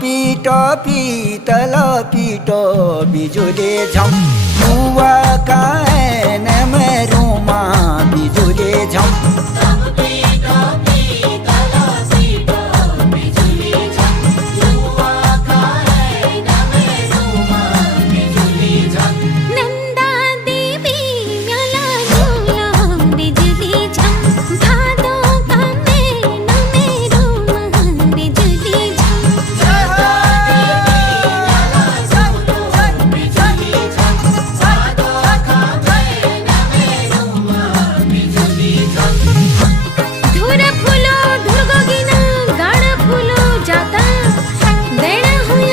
टपी तल पिट बिजुले झम बुवा कान मरुमा बिजुले झम